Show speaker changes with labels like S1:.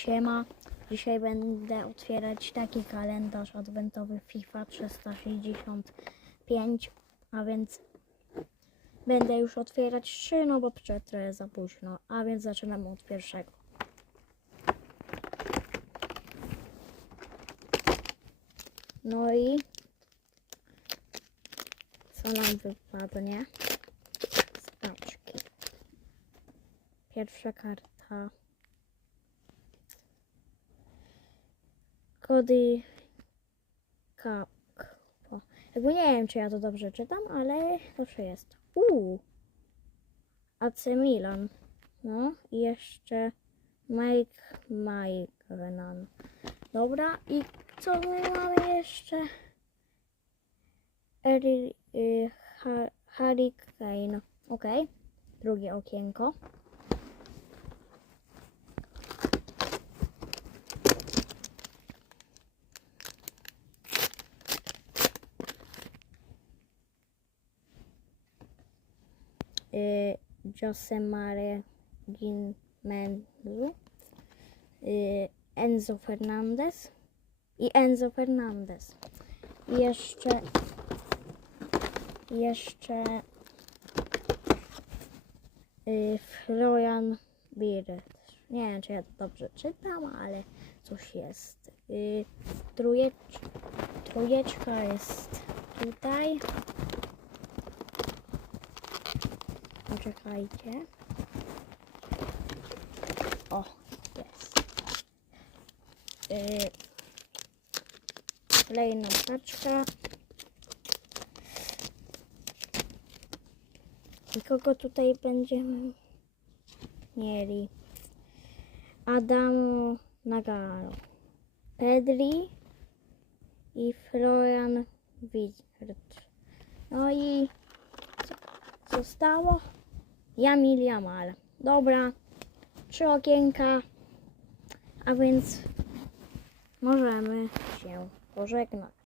S1: Siema. Dzisiaj będę otwierać taki kalendarz adwentowy FIFA 365, a więc będę już otwierać trzy, no bo przed trochę za późno, a więc zaczynamy od pierwszego. No i co nam wypadnie? Z paczki. Pierwsza karta. Kody Kakpo. Jakby nie wiem, czy ja to dobrze czytam, ale dobrze jest. Uuu. AC Milan. No i jeszcze Mike Migrenan. Dobra, i co my mamy jeszcze? Y, ha, Harry Kane. Ok. Drugie okienko. Y, Josemare Ginmenzu, y, Enzo Fernandez i Enzo Fernandez. I jeszcze jeszcze y, Florian Biret. Nie wiem, czy ja to dobrze czytam, ale coś jest. Y, trujecz, trójeczka jest tutaj. Poczekajcie. O, jest. Yy, kolejna paczka. I kogo tutaj będziemy mieli? Adamo Nagaro, Pedri i Florian Wirt. No i co zostało? Jamil Jamal. Dobra, trzy okienka, a więc możemy się pożegnać.